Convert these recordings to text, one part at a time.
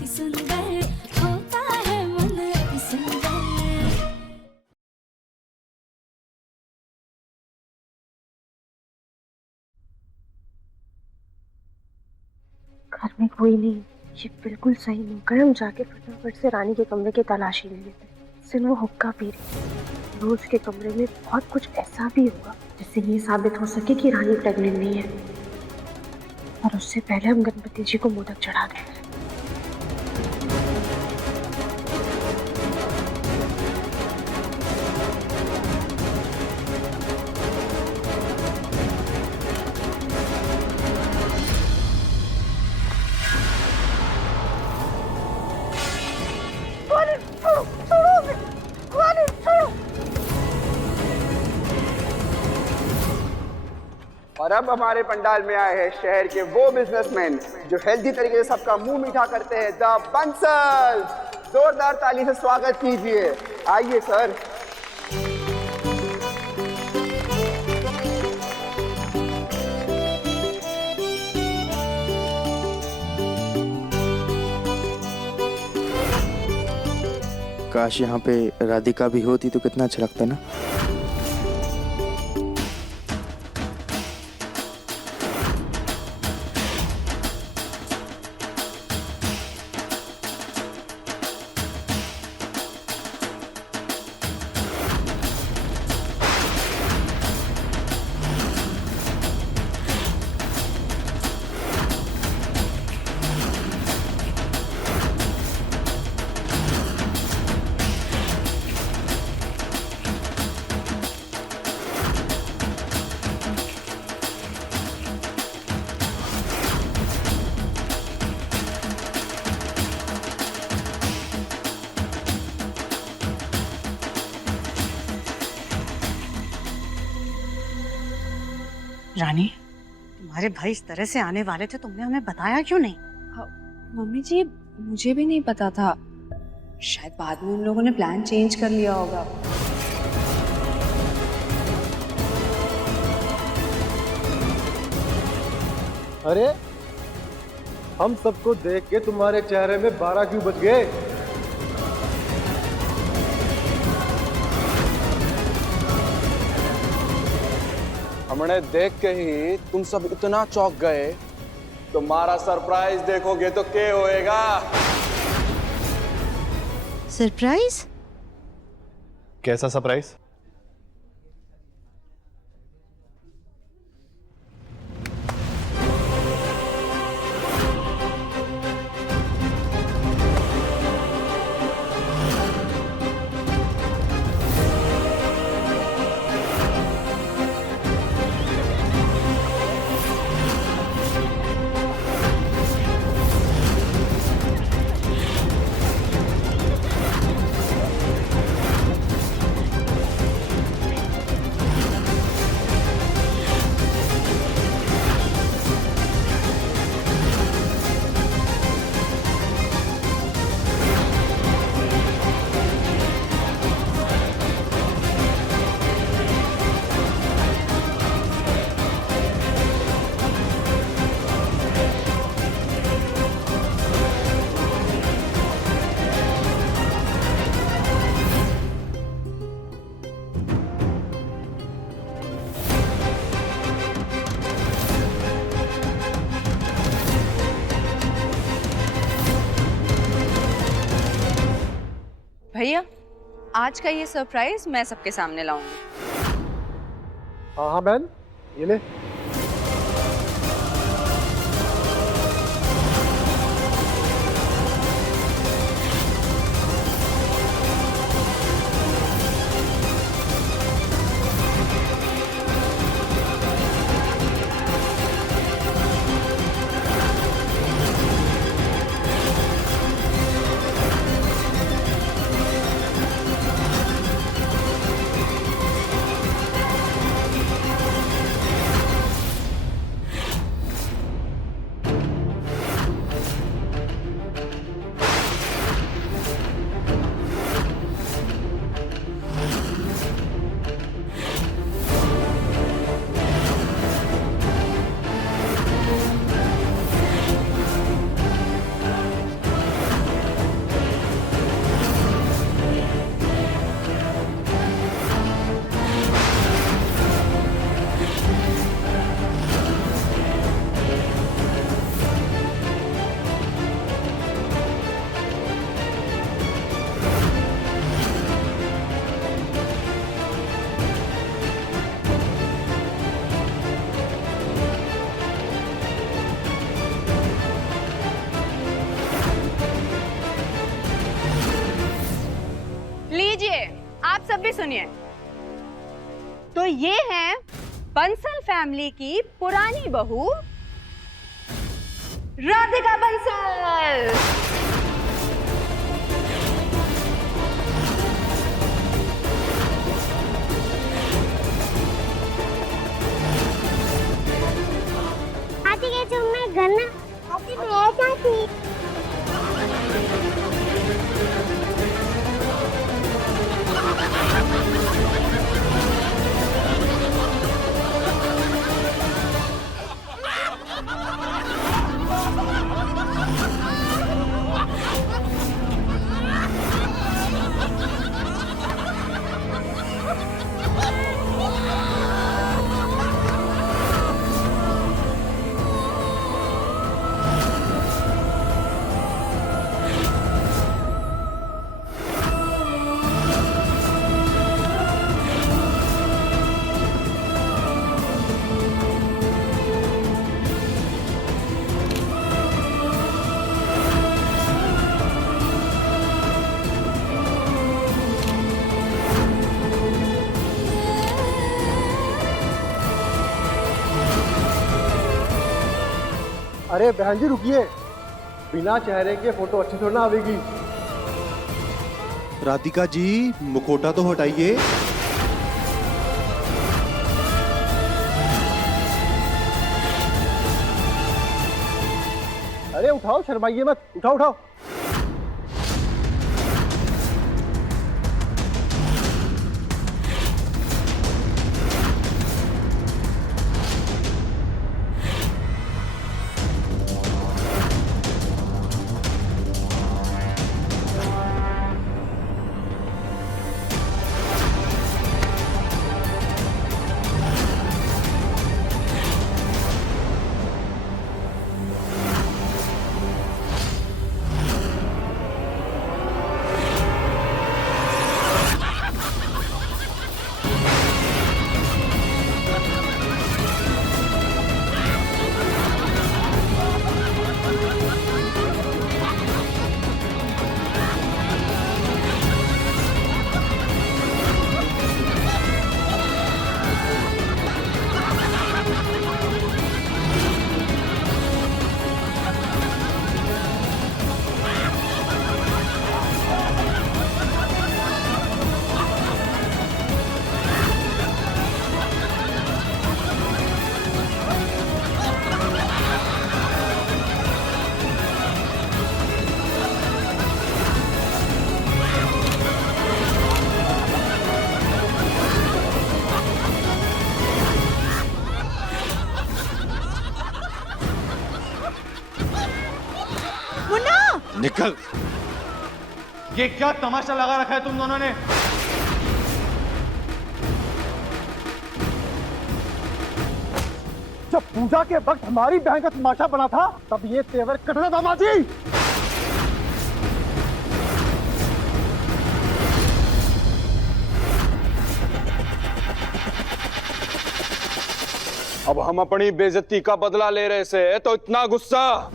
अति सुंदर होता है मन अति सुंदर। घर में कोई नहीं, ये बिल्कुल सही मौका है। हम जाके फटाफट से रानी के कमरे की तलाशी ले लेते हैं। सिर्फ वो हुक्का पी रही, रोज के कमरे में बहुत कुछ ऐसा भी होगा जिससे ये साबित हो सके कि रानी प्रेग्नेंट नहीं है। और उससे पहले हम गणपति जी को मोदक चढ़ा दें। और अब हमारे पंडाल में आए हैं शहर के वो बिजनेसमैन जो हेल्दी तरीके से सबका मुंह मीठा करते हैं, द बंसल। जोरदार ताली से स्वागत कीजिए। आइए सर। काश यहाँ पे राधिका भी होती तो कितना अच्छा लगता ना। रानी, तुम्हारे भाई इस तरह से आने वाले थे, तुमने हमें बताया क्यों नहीं? मम्मी जी, मुझे भी नहीं पता था। शायद बाद में उन लोगों ने प्लान चेंज कर लिया होगा। अरे हम सबको देख के तुम्हारे चेहरे में 12 क्यों बज गए? हमने देख के ही तुम सब इतना चौंक गए। तुम्हारा सरप्राइज देखोगे तो क्या होएगा? सरप्राइज? कैसा सरप्राइज? भैया, आज का ये सरप्राइज मैं सबके सामने लाऊंगी। हाँ हाँ बहन, ये ले। अब भी सुनिए। तो ये है बंसल फैमिली की पुरानी बहू राधिका बंसल। हाथी के चुम में गन्ना हाथी मैं चाहती। अरे बहन जी रुकिए, बिना चेहरे के फोटो अच्छी थोड़ी ना आवेगी। राधिका जी मुखौटा तो हटाइए। अरे उठाओ, शर्माइए मत, उठाओ उठाओ। निकल। ये क्या तमाशा लगा रखा है तुम दोनों ने? जब पूजा के वक्त हमारी बहन का तमाशा बना था तब ये तेवर कटना था माजी। अब हम अपनी बेइज्जती का बदला ले रहे से तो इतना गुस्सा?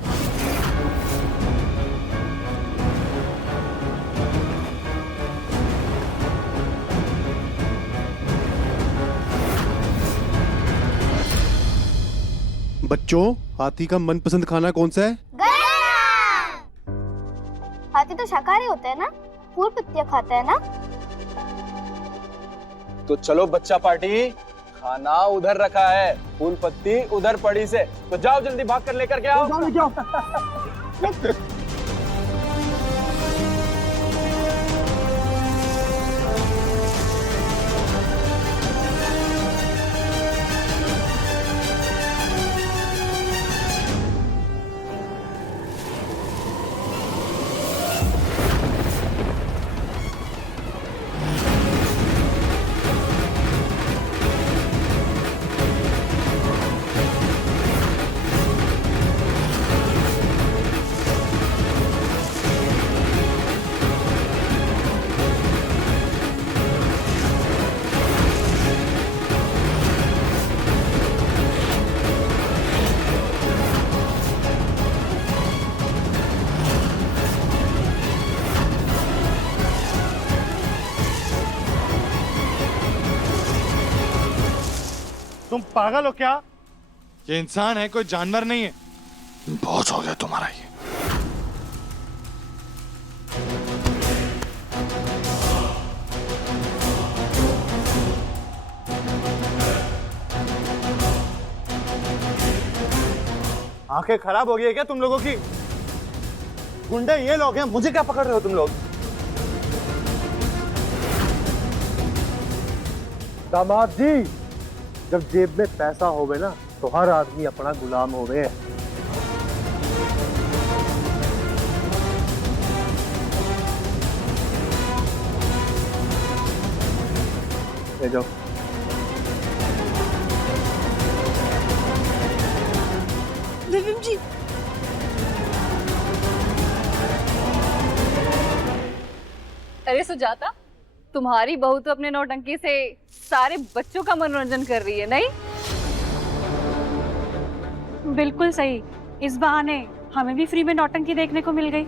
बच्चों, हाथी का मनपसंद खाना कौन सा है? हाथी तो शाकाहारी होता है ना, फूल पत्तियां खाता है ना। तो चलो बच्चा पार्टी, खाना उधर रखा है, फूल पत्ती उधर पड़ी से, तो जाओ जल्दी भाग कर लेकर के आओ। तुम पागल हो क्या? ये इंसान है, कोई जानवर नहीं है। बहुत हो गया तुम्हारा ये। आंखें खराब हो गई है क्या तुम लोगों की? गुंडे ये लोग हैं, मुझे क्या पकड़ रहे हो तुम लोग? दामाद जी, जब जेब में पैसा होवे ना तो हर आदमी अपना गुलाम होवे। ले जाओ। दिव्यम जी, अरे सुजाता, तुम्हारी बहू तो अपने नौटंकी से सारे बच्चों का मनोरंजन कर रही है, नहीं? बिल्कुल सही। इस बहाने हमें भी फ्री में नौटंकी देखने को मिल गई।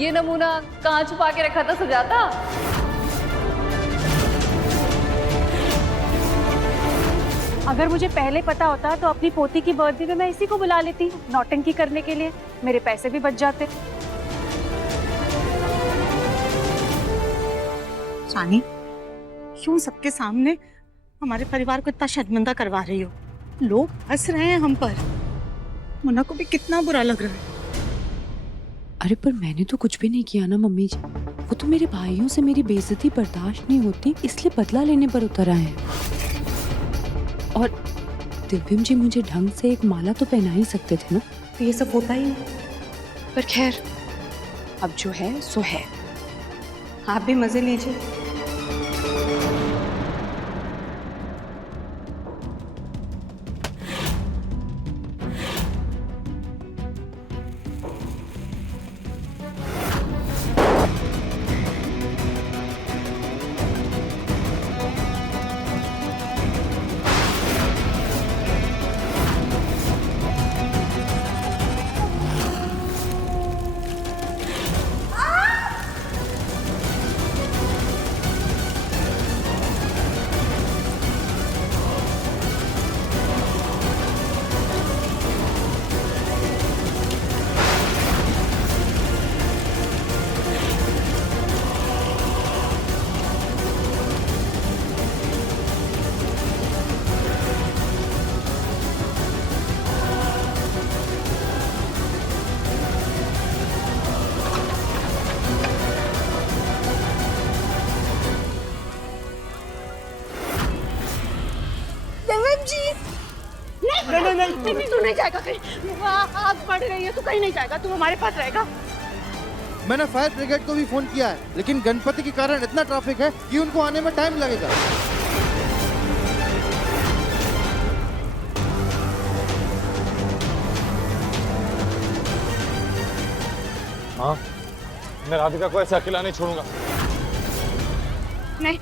ये नमूना कहाँ छुपा के रखा था सुजाता? अगर मुझे पहले पता होता तो अपनी पोती की बर्थडे में मैं इसी को बुला लेती नौटंकी करने के लिए, मेरे पैसे भी बच जाते। रानी, क्यों सबके सामने हमारे परिवार को इतना शर्मिंदा करवा रही हो? लोग हंस रहे हैं हम पर, मुन्ना को भी कितना बुरा लग रहा है। अरे पर मैंने तो कुछ भी नहीं किया ना मम्मी जी। वो तो मेरे भाइयों से मेरी बेइज्जती बर्दाश्त नहीं होती, इसलिए बदला लेने पर उतर आए हैं। और दिव्यम जी मुझे ढंग से एक माला तो पहना ही सकते थे ना। तो ये सब होता ही है। पर खैर, अब जो है सो है। आप भी मजे लीजिए। नहीं, तू नहीं जाएगा कहीं। आग बढ़ रही है, तू कहीं नहीं जाएगा, तू हमारे पास रहेगा। मैंने फायर ब्रिगेड को भी फोन किया है, लेकिन गणपति के कारण इतना ट्रैफिक है कि उनको आने में टाइम लगेगा। हाँ, मैं राधिका को ऐसे अकेला नहीं छोड़ूंगा। नहीं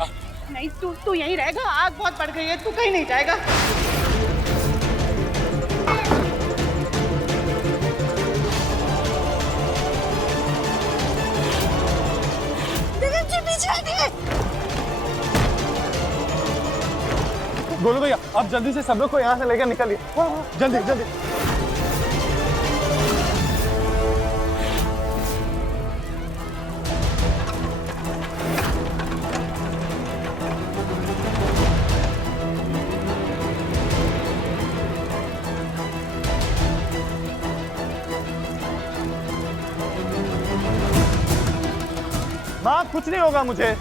नहीं, तू यहीं रहेगा। आग बहुत बढ़ गई है, तू कहीं नहीं जाएगा। गोलू भैया, आप जल्दी से सब लोग को यहाँ से लेकर निकलिए। जल्दी जल्दी। माँ, कुछ नहीं होगा मुझे।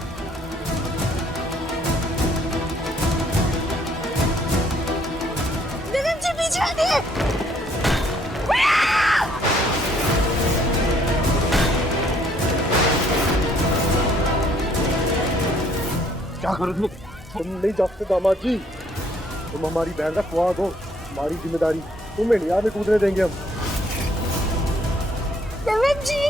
क्या करो तुम नहीं जाते दामाद जी। तुम हमारी बहन का ख्वाब हो, हमारी जिम्मेदारी। तुम्हें नहीं आगे कूदने देंगे हम। जी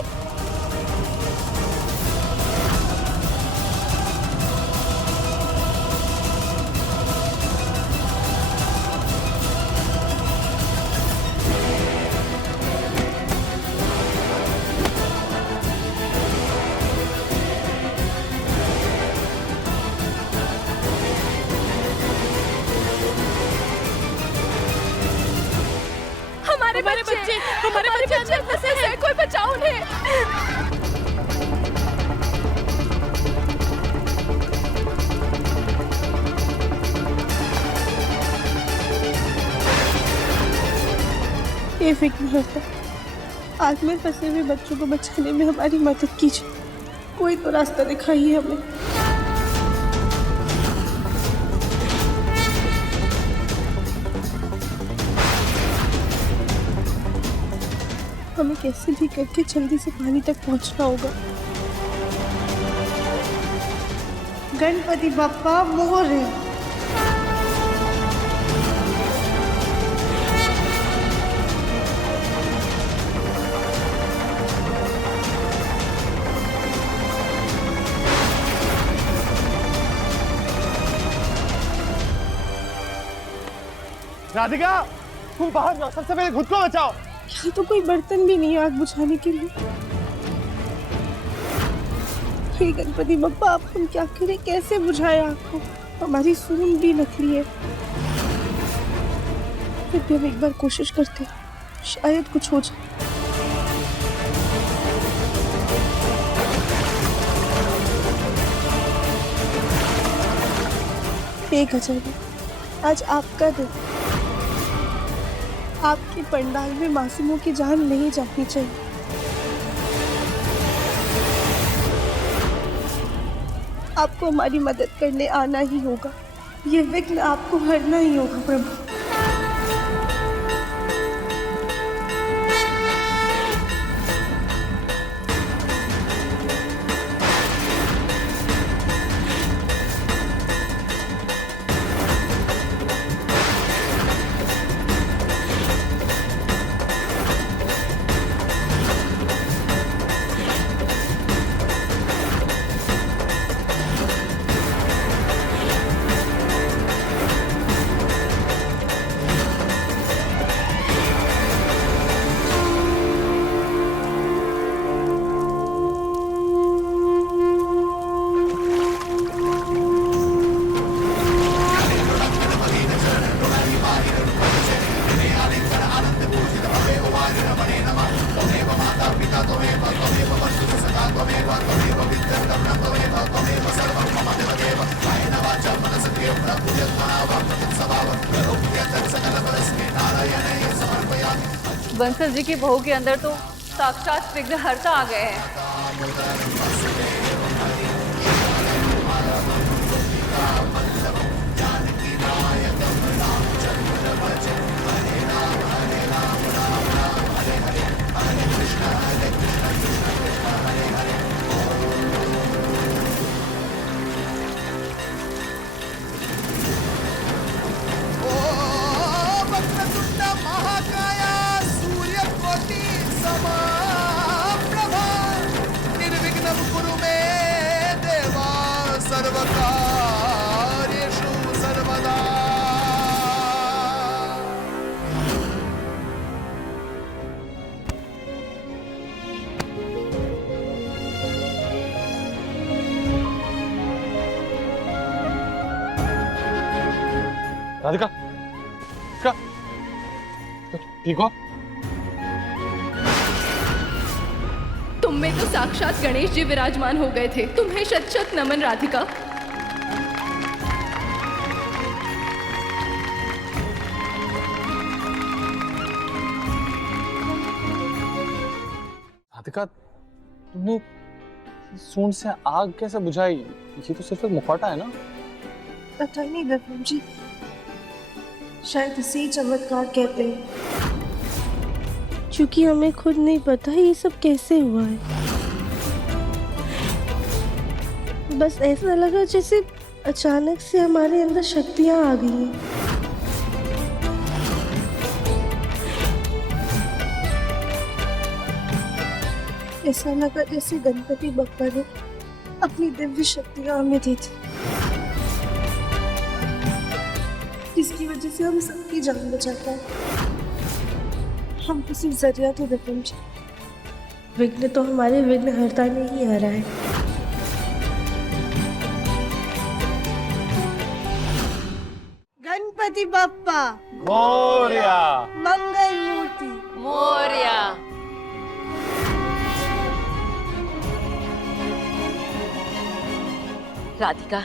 बेफिक्र होता, आग में फंसे हुए बच्चों को बचाने में हमारी मदद कीजिए। कोई तो रास्ता दिखाइए हमें। हमें कैसे भी करके जल्दी से पानी तक पहुंचना होगा। गणपति बप्पा मोरया। राधिका, तुम बाहर जाओ, सबसे पहले खुद को बचाओ। यहाँ तो कोई बर्तन भी नहीं है आग बुझाने के लिए। हे गणपति बप्पा, अब हम क्या करें, कैसे बुझाए आग को? हमारी सून भी नकली है। फिर भी हम एक बार कोशिश करते, शायद कुछ हो जाए। एक अजय, आज आपका दिन। आपके पंडाल में मासूमों की जान नहीं जानी चाहिए। आपको हमारी मदद करने आना ही होगा। ये विघ्न आपको हरना ही होगा प्रभु। बंसल जी की बहू के अंदर तो साक्षात विघ्नहर्ता आ गए हैं। राधिका, क्या ठीक हो? तुम में तो साक्षात गणेश जी विराजमान हो गए थे। तुम्हें शत शत नमन राधिका। राधिका, तुमने सूंड से आग कैसे बुझाई? ये तो सिर्फ एक मुखौटा है ना? पता नहीं विक्रम जी, शायद इसी चमत्कार कहते हैं, क्योंकि हमें खुद नहीं पता ये सब कैसे हुआ है। बस ऐसा लगा जैसे अचानक से हमारे अंदर शक्तियां आ गई हैं। ऐसा लगा जैसे गणपति बप्पा ने अपनी दिव्य शक्तियां हमें दी थी, जिसकी वजह से हम सबकी जान बचाता है। हम किसी जरिया थे विक्रम जी, विघ्न तो हमारे विघ्नहर्ता ने ही हरा है। गणपति बप्पा मोरया, मंगल मूर्ति मोरया। राधिका,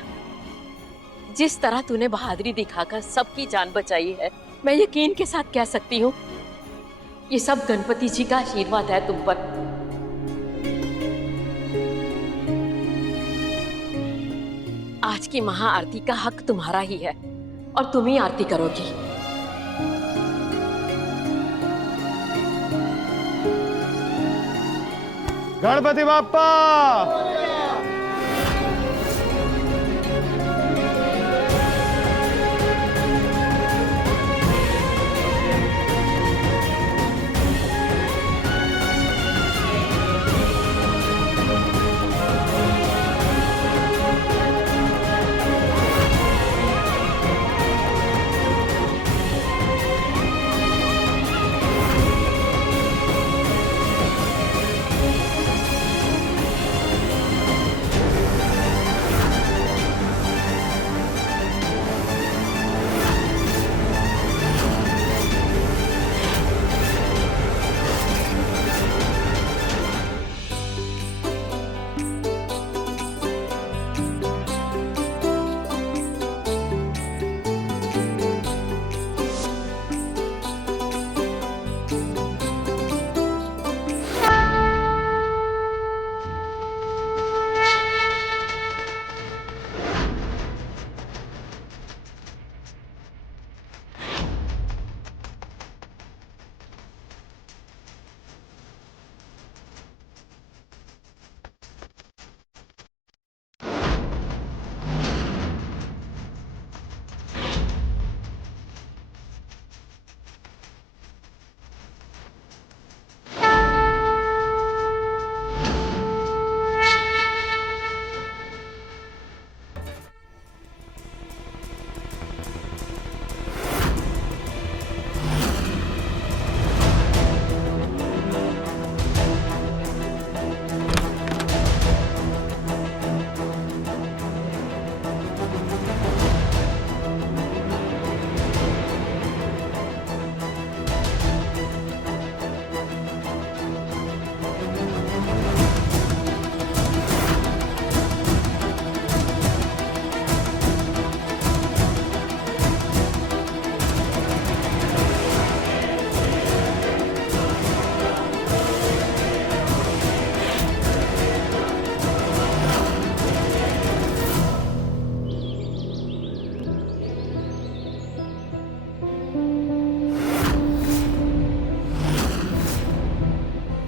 जिस तरह तूने बहादुरी दिखाकर सबकी जान बचाई है, मैं यकीन के साथ कह सकती हूँ ये सब गणपति जी का आशीर्वाद है तुम पर। आज की महाआरती का हक तुम्हारा ही है और तुम ही आरती करोगी। गणपति बाप्पा।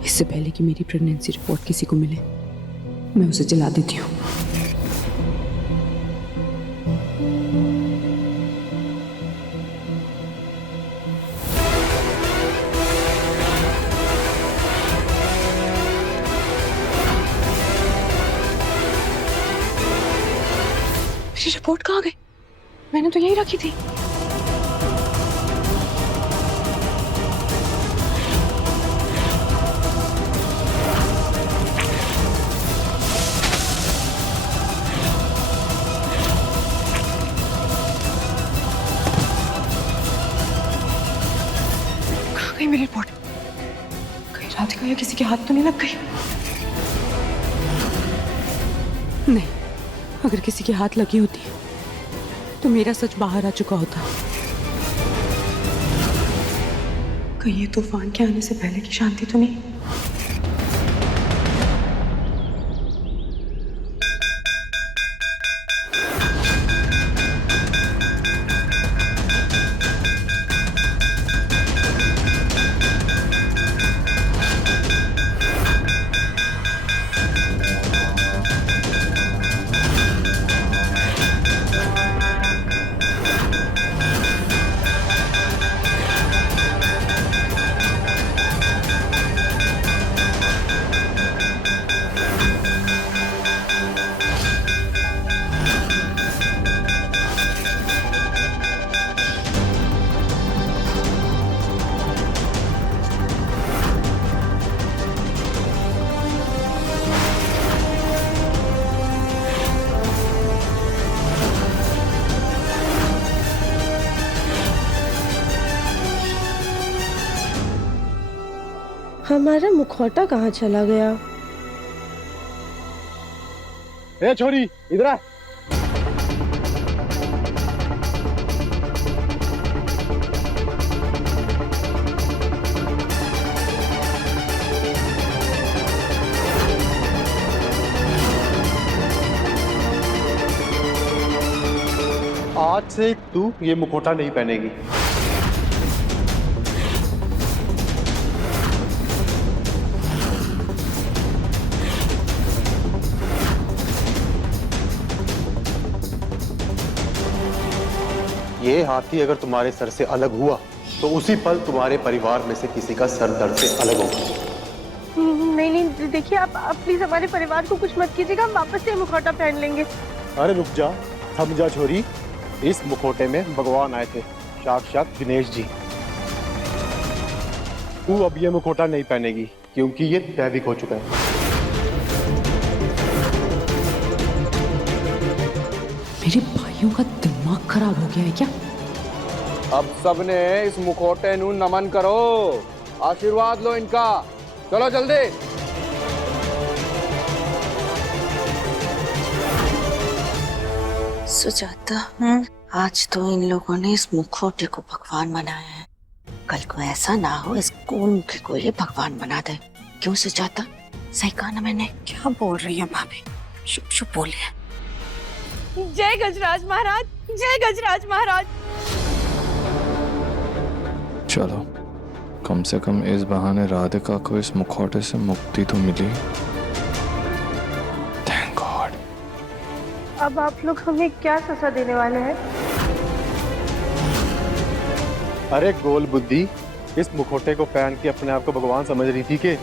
इससे पहले कि मेरी प्रेगनेंसी रिपोर्ट किसी को मिले, मैं उसे जला देती हूँ। मेरी रिपोर्ट कहाँ गई? मैंने तो यही रखी थी। मेरी रिपोर्ट कहीं राधिका या किसी के हाथ तो नहीं लग गई? नहीं, अगर किसी के हाथ लगी होती तो मेरा सच बाहर आ चुका होता। कहीं ये तूफान के आने से पहले की शांति तो नहीं? हमारा मुखौटा कहाँ चला गया? ए छोरी, इधर आ। से तू ये मुखौटा नहीं पहनेगी। ये हाथी अगर तुम्हारे सर से अलग हुआ तो उसी पल तुम्हारे परिवार में से किसी का सर दर्द से अलग होगा। नहीं नहीं, देखिए आप प्लीज हमारे परिवार को कुछ मत कीजिएगा, हम वापस से मुखौटा पहन लेंगे। अरे रुक जा, थम जा छोरी। इस मुखौटे में भगवान आए थे, साक्षात गणेश जी। तू अब ये मुखौटा नहीं पहनेगी क्योंकि ये दैविक हो चुका है। मेरे भाइयों का दिमाग खराब हो गया है क्या? अब सबने इस मुखौटे नू नमन करो, आशीर्वाद लो इनका। चलो जल्दी। सुजाता, आज तो इन लोगों ने इस मुखौटे को भगवान बनाया है, कल को ऐसा ना हो इस मुखी को ये भगवान बना दे। क्यों सुजाता, सही कहा ना मैंने? क्या बोल रही है भाभी? चुप चुप बोलिए। जय गजराज महाराज, जय गजराज महाराज। चलो, कम से कम इस बहाने राधिका को इस मुखौटे से मुक्ति तो मिली। Thank God. अब आप लोग हमें क्या सजा देने वाले हैं? अरे गोल बुद्धि, इस मुखौटे को पहन के अपने आप को भगवान समझ रही थी कि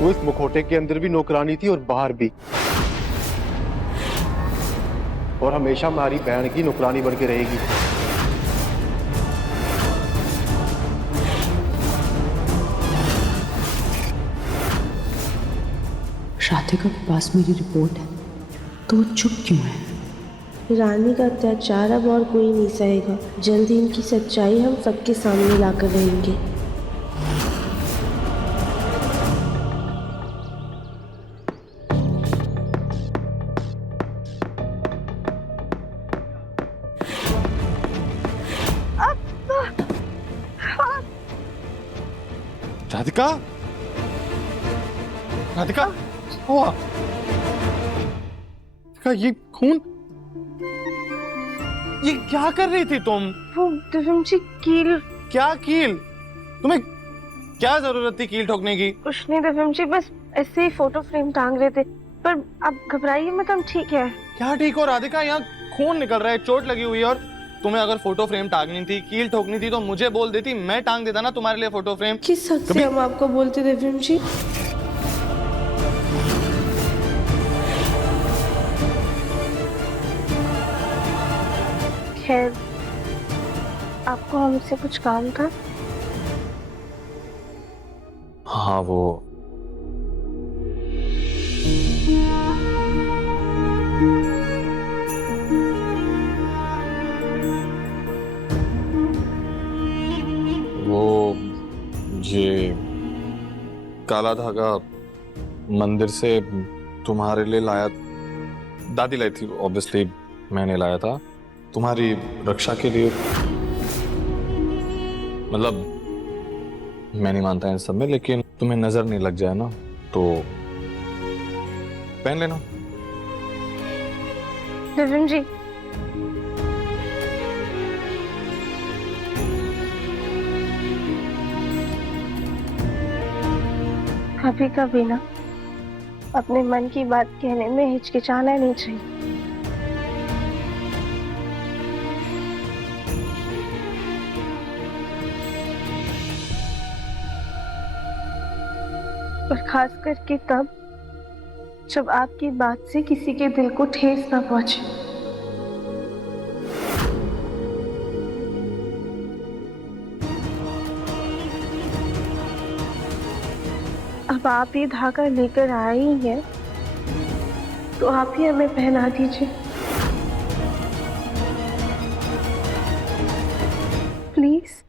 वो इस मुखौटे के अंदर भी नौकरानी थी और बाहर भी, और हमेशा हमारी बहन की नौकरानी बन के रहेगी। राधिका के पास मेरी रिपोर्ट है तो वो चुप क्यों है? रानी का अत्याचार अब और कोई नहीं सहेगा। जल्दी इनकी सच्चाई हम सबके सामने लाकर रहेंगे। राधिका, राधिका, हुआ? ये खून, ये क्या कर रही थी तुम? वो दिव्यम जी, कील। क्या कील? तुम्हें क्या जरूरत थी कील ठोकने की? कुछ नहीं दिव्यम जी, बस ऐसे ही फोटो फ्रेम टांग रहे थे। पर आप घबराइए मत, हम ठीक है। क्या ठीक हो राधिका? यहाँ खून निकल रहा है, चोट लगी हुई है, और तुम्हें अगर फोटो फ्रेम टांगनी थी, कील ठोकनी थी तो मुझे बोल देती, मैं टांग देता ना तुम्हारे लिए फोटो फ्रेम। किस हक से हम आपको बोलते दिव्यम जी? खैर, आपको हमसे कुछ काम था? हाँ, वो ये काला धागा मंदिर से तुम्हारे लिए लाया, दादी लाई थी, ऑब्वियसली मैंने लाया था तुम्हारी रक्षा के लिए। मतलब मैं नहीं मानता इन सब में, लेकिन तुम्हें नजर नहीं लग जाए ना तो पहन लेना। दिव्यम जी, कभी कभी ना अपने मन की बात कहने में हिचकिचाना नहीं चाहिए। और खास करके तब जब आपकी बात से किसी के दिल को ठेस ना पहुंचे। अब आप ये धागा लेकर आए ही हैं, तो आप ही हमें पहना दीजिए प्लीज।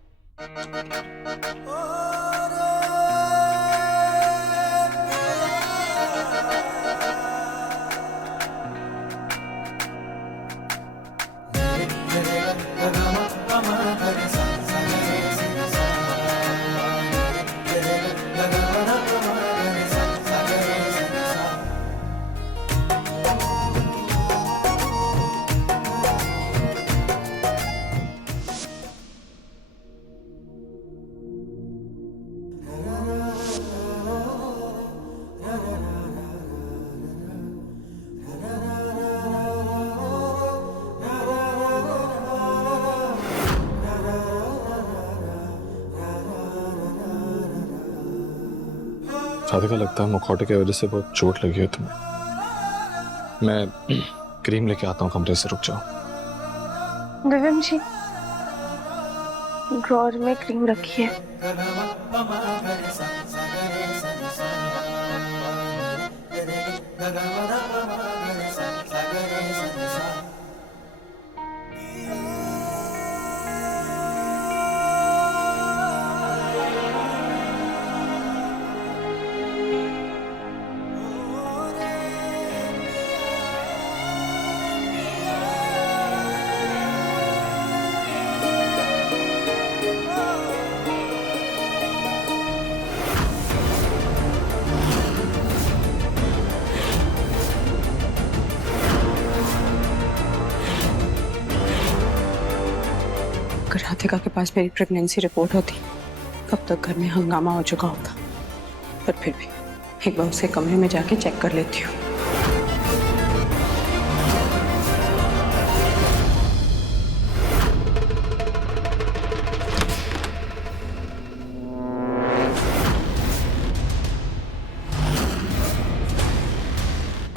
राधिका, लगता है मुखौटे की वजह से बहुत चोट लगी है तुम्हें। मैं क्रीम लेके आता हूँ कमरे से, रुक जाओ। गगन जी, ड्रॉर में क्रीम रखी है। अगर राधिका के पास मेरी प्रेगनेंसी रिपोर्ट होती, कब तक घर में हंगामा हो चुका होता। पर फिर भी एक बार उसके कमरे में जाके चेक कर लेती हूँ।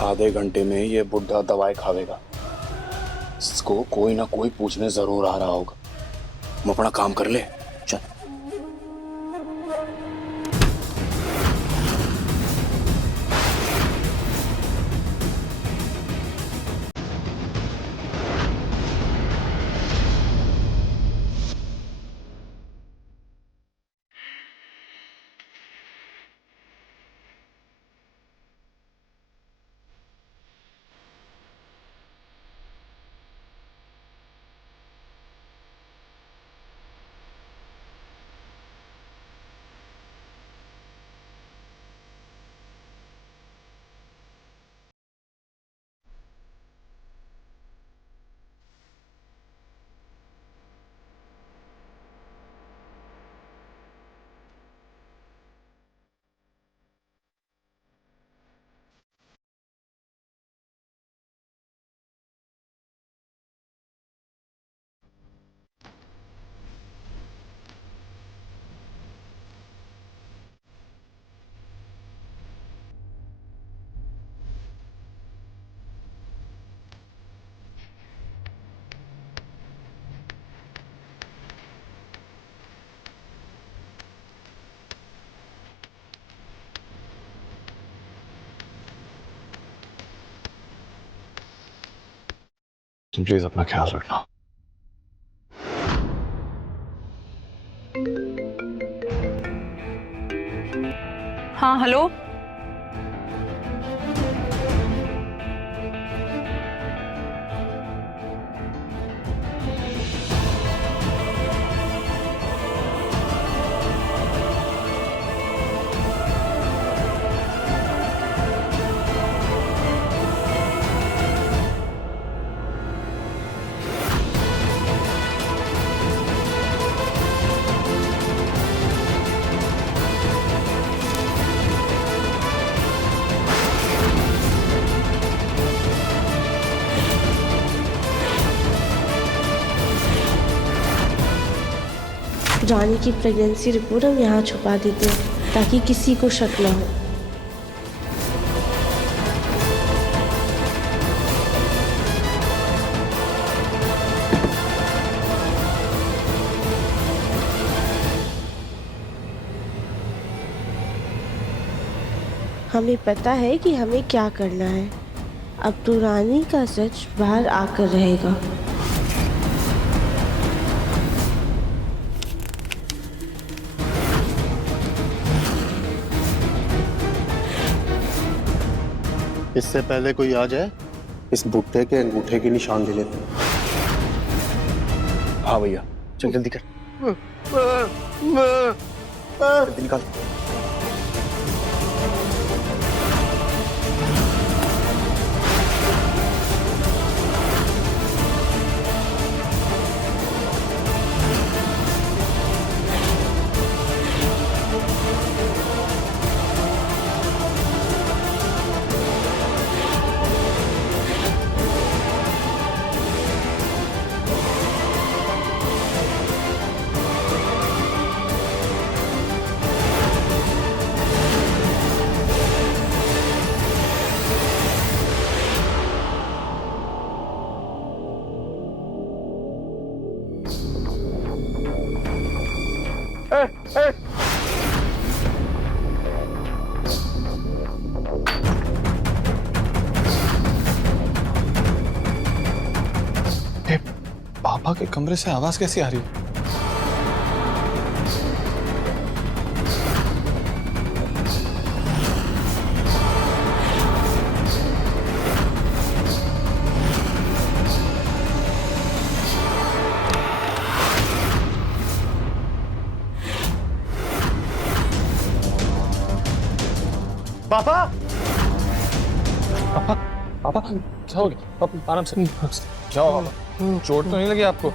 आधे घंटे में ये बुढ़ा दवाई खावेगा। इसको कोई ना कोई पूछने जरूर आ रहा होगा। हम अपना काम कर ले, चल। तुम प्लीज अपना ख्याल रखना। हाँ हेलो, रानी की प्रेगनेंसी रिपोर्ट हम यहाँ छुपा देते हैं ताकि किसी को शक ना हो। हमें पता है कि हमें क्या करना है। अब तो रानी का सच बाहर आकर रहेगा। इससे पहले कोई आ जाए, इस बुट्टे के अंगूठे के निशान ले लेते हैं। हाँ भैया, चल जल्दी कर, जल्दी निकाल। पापा के कमरे से आवाज कैसी आ रही है? पापा पापा पापा क्या हो गया? पापा आराम से क्या हुआ पापा? चोट तो नहीं लगी आपको?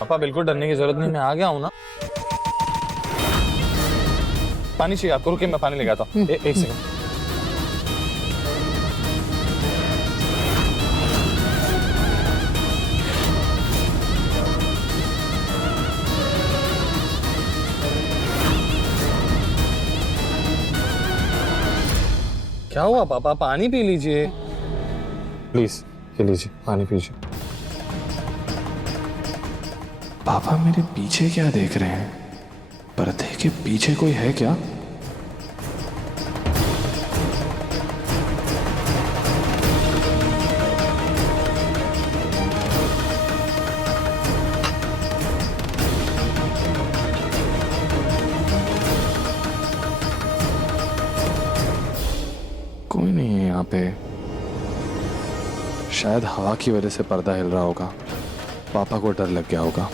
पापा बिल्कुल डरने की जरूरत नहीं, मैं आ गया हूं ना। पानी चाहिए आपको? रुकिए मैं पानी लेके आता हूं। एक सेकंड। क्या हुआ पापा? पानी पी लीजिए प्लीज, पी लीजिए पानी पीजिए। पापा मेरे पीछे क्या देख रहे हैं? पर्दे के पीछे कोई है क्या? कोई नहीं है यहाँ पे। शायद हवा की वजह से पर्दा हिल रहा होगा। पापा को डर लग गया होगा।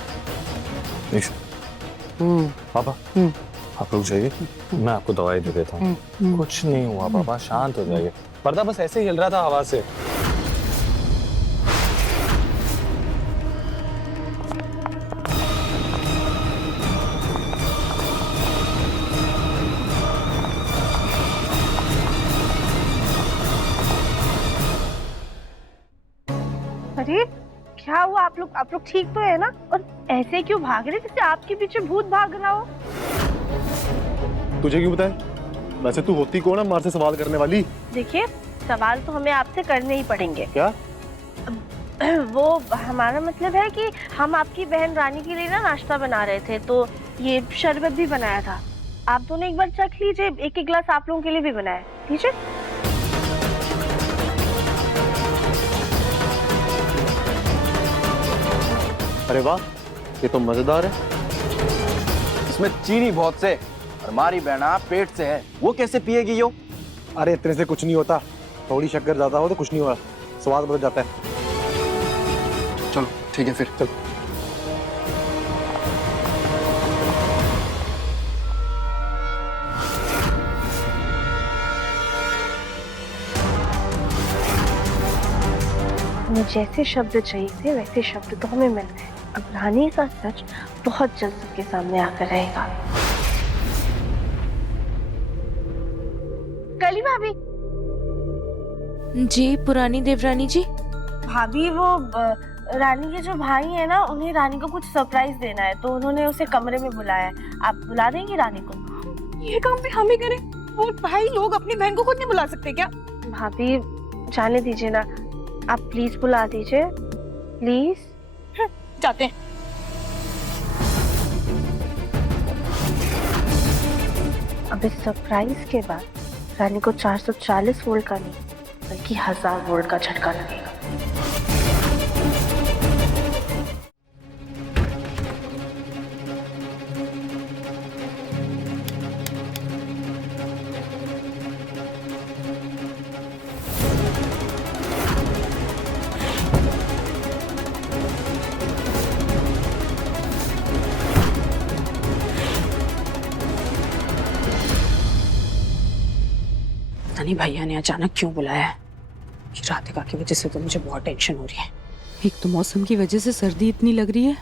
पापा आप रुक जाइए, मैं आपको दवाई दे देता हूँ। कुछ नहीं हुआ पापा, शांत हो जाइए। पर्दा बस ऐसे ही हिल रहा था हवा से। अरे क्या हुआ? आप लोग ठीक तो है ना? और ऐसे क्यों भाग रहे जैसे आपके पीछे भूत भाग रहा हो? तुझे क्यों बताए? वैसे तू होती कौन है मार से सवाल करने वाली? देखिए, सवाल तो हमें आपसे करने ही पड़ेंगे। क्या? वो हमारा मतलब है कि हम आपकी बहन रानी के लिए ना नाश्ता बना रहे थे, तो ये शरबत भी बनाया था। आप दोनों एक बार चख लीजिए, एक एक गिलास आप लोगों के लिए भी बनाया, ठीक है? अरे वाह, ये तो मजेदार है। इसमें चीनी बहुत से और हमारी बहना पेट से है, वो कैसे पिएगी यो? अरे इतने से कुछ नहीं होता, थोड़ी शक्कर ज्यादा हो तो कुछ नहीं हुआ, स्वाद बदल जाता है। चलो ठीक है फिर चलो। हमें जैसे शब्द चाहिए थे वैसे शब्द तो हमें मिल गए। अब रानी का सच बहुत जल्द सबके सामने आकर रहेगा। कली भाभी। जी पुरानी देवरानी जी। भाभी वो रानी के जो भाई है ना, उन्हें रानी को कुछ सरप्राइज देना है, तो उन्होंने उसे कमरे में बुलाया है। आप बुला देंगी रानी को? ये काम भी हम ही करें? वो भाई लोग अपनी बहन को खुद नहीं बुला सकते क्या? भाभी जाने दीजिए ना, आप प्लीज बुला दीजिए, प्लीज। जाते हैं। अब इस सरप्राइज के बाद रानी को 440 वोल्ट का नहीं बल्कि 1000 वोल्ट का झटका लगेगा। नहीं भैया ने अचानक क्यों बुलाया है? राधिका की वजह से तो मुझे बहुत टेंशन हो रही है। एक तो मौसम की वजह से सर्दी इतनी लग रही है।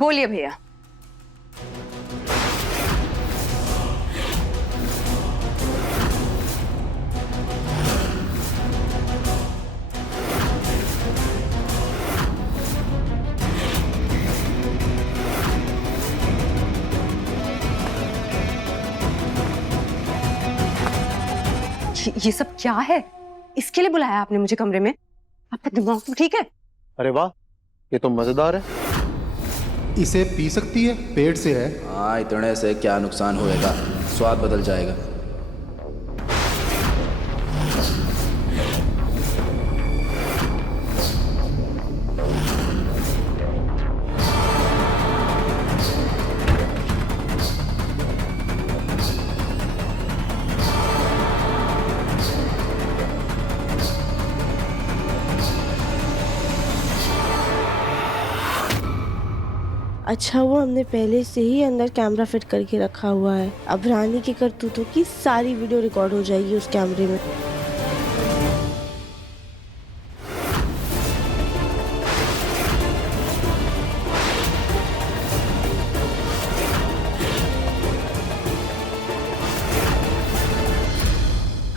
बोलिए भैया। ये सब क्या है? इसके लिए बुलाया आपने मुझे कमरे में? आपका दिमाग तो ठीक है? अरे वाह, ये तो मजेदार है। इसे पी सकती है, पेट से है। हाँ, इतने से क्या नुकसान होएगा, स्वाद बदल जाएगा। अच्छा वो हमने पहले से ही अंदर कैमरा फिट करके रखा हुआ है। अब रानी की करतूतों की सारी वीडियो रिकॉर्ड हो जाएगी उस कैमरे में।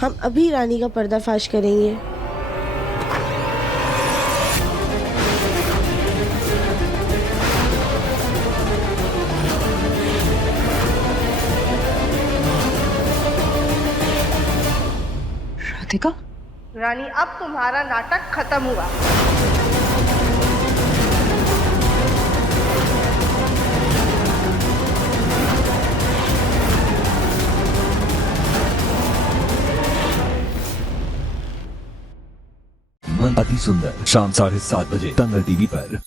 हम अभी रानी का पर्दाफाश करेंगे। राधिका, रानी अब तुम्हारा नाटक खत्म हुआ। मन अति सुंदर शाम 7:30 बजे दंगल टीवी पर।